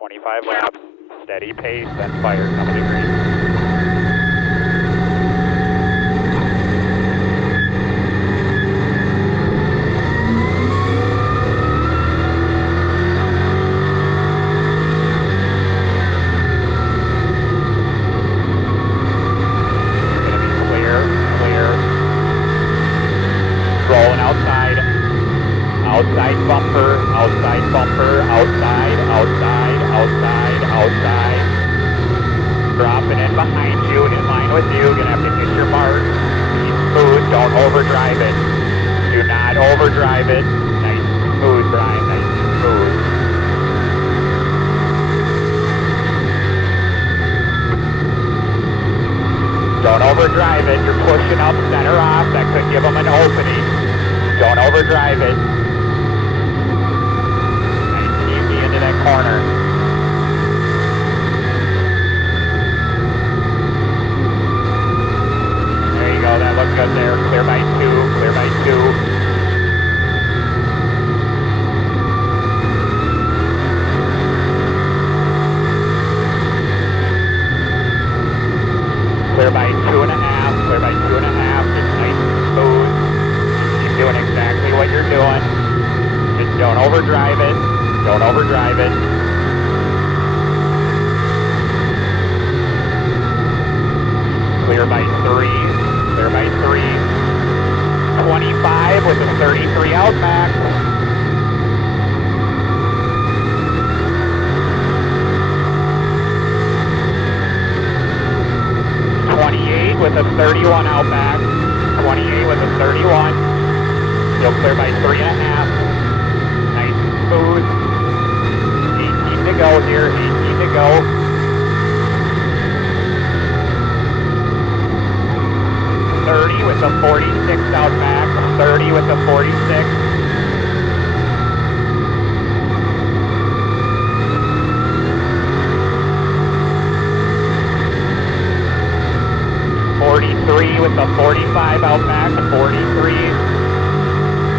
25 laps, steady pace, then fire, coming to green. Rolling outside, outside bumper, outside bumper, outside, outside, outside, outside. Dropping in behind you, in line with you, gonna have to hit your mark. Be smooth, don't overdrive it. Do not overdrive it. Nice and smooth, Bryan, nice and smooth. Don't overdrive it, you're pushing up center off, that could give them an opening. Don't overdrive it. Nice and easy into that corner. There you go, that looks good there. Clear by 2, clear by 2. Clear by 2.5, clear by 2.5, just nice and smooth. Keep doing exactly what you're doing. Just don't overdrive it. Don't overdrive it. Clear by 3, clear by 3. 25 with a 33 out back. With a 31 out back, 28 with a 31, you'll clear by 3.5, nice and smooth, 18 to go here, 18 to go, 30 with a 46 out back, 30 with a 46, 43 with a 45 out back, 43.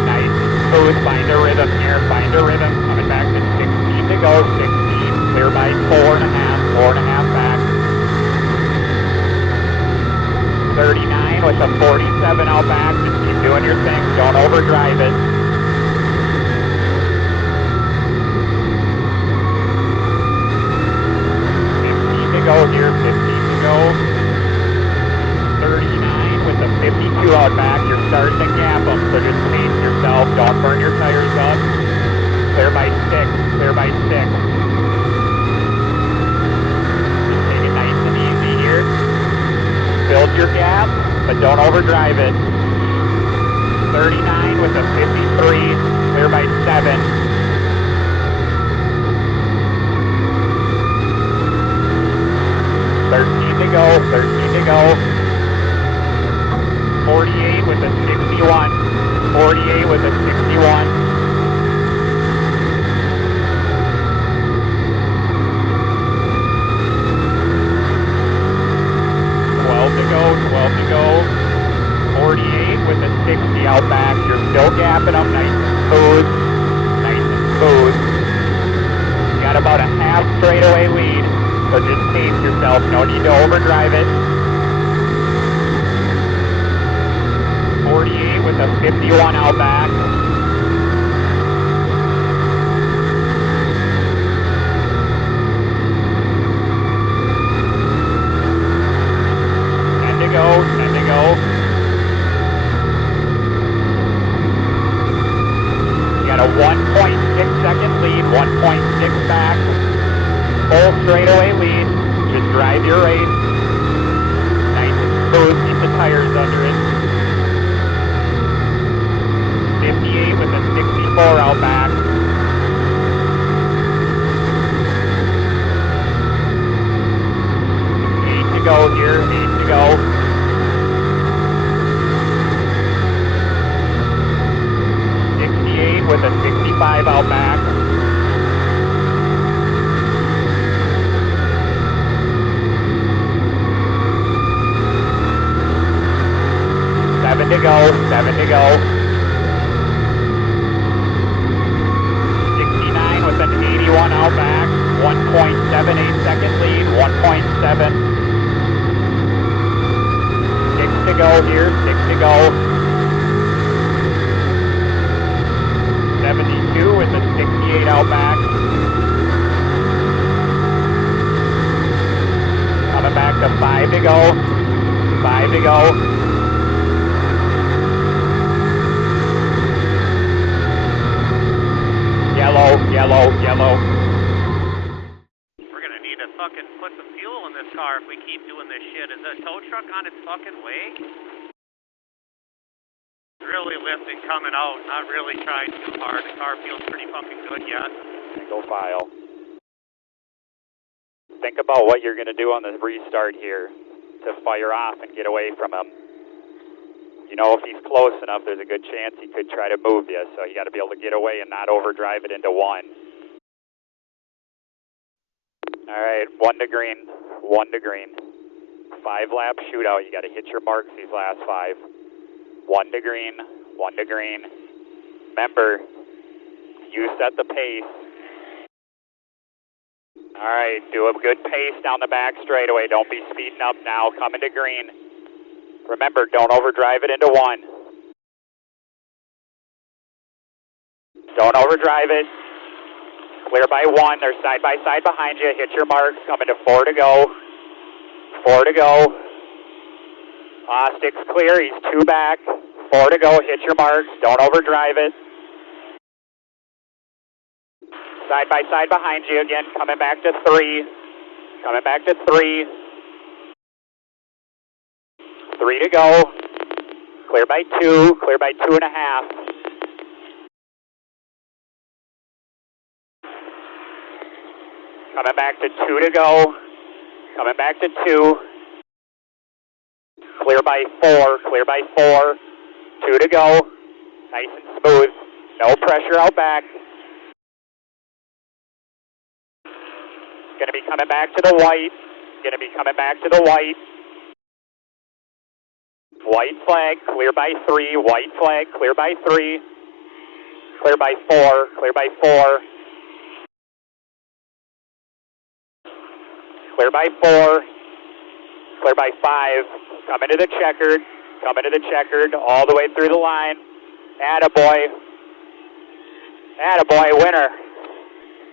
Nice and smooth, find a rhythm here, find a rhythm. Coming back to 16 to go, 16, clear by 4.5, 4.5 back. 39 with a 47 out back, just keep doing your thing, don't overdrive it. To go here, 15 to go. 39 with a 52 out back, you're starting to gap them, so just pace yourself, don't burn your tires up. Clear by 6, clear by 6. Just take it nice and easy here. Build your gap, but don't overdrive it. 39 with a 53, clear by 7. 13 to go, 13 to go. 48 with a 61, 48 with a 61. 12 to go, 12 to go. 48 with a 60 out back, you're still gapping them, nice and smooth, nice and smooth. You got about a half straightaway lead, so just pace yourself, no need to overdrive it. 48 with a 51 out back. Ten to go, 10 to go. You got a 1.6 second lead, 1.6 back. Full straightaway lead, just drive your race. Nice and smooth, keep the tires under it. 58 with a 64 out back. 8 to go here, 8 to go. 68 with a 65 out back. 7 to go, 7 to go. 69 with an 81 out back. 1.78 second lead, 1.7. 6 to go here, 6 to go. 72 with a 68 out back. Coming back to 5 to go, 5 to go. Yellow, yellow, yellow. We're gonna need to fucking put some fuel in this car if we keep doing this shit. Is the tow truck on its fucking way? Really lifting coming out, not really trying too hard. The car feels pretty fucking good yet. Single file. Think about what you're gonna do on the restart here to fire off and get away from him. You know, if he's close enough, there's a good chance he could try to move you, so you got to be able to get away and not overdrive it into 1. All right, 1 to green, 1 to green. 5-lap shootout, you got to hit your marks these last 5. 1 to green, 1 to green. Remember, you set the pace. All right, do a good pace down the back straightaway. Don't be speeding up now, coming to green. Remember, don't overdrive it into 1. Don't overdrive it. Clear by 1. They're side by side behind you. Hit your marks. Coming to 4 to go. 4 to go. Stick's clear. He's 2 back. 4 to go. Hit your marks. Don't overdrive it. Side by side behind you again. Coming back to 3. Coming back to 3. 3 to go. Clear by 2. Clear by 2.5. Coming back to 2 to go. Coming back to 2. Clear by 4. Clear by 4. 2 to go. Nice and smooth. No pressure out back. Going to be coming back to the white. Going to be coming back to the white. White flag, clear by 3. White flag, clear by 3. Clear by 4. Clear by 4. Clear by 4. Clear by 5. Coming to the checkered. Coming to the checkered. All the way through the line. Attaboy. Attaboy, winner.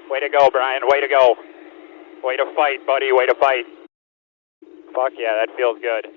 Way to go, Bryan. Way to go. Way to fight, buddy. Way to fight. Fuck yeah, that feels good.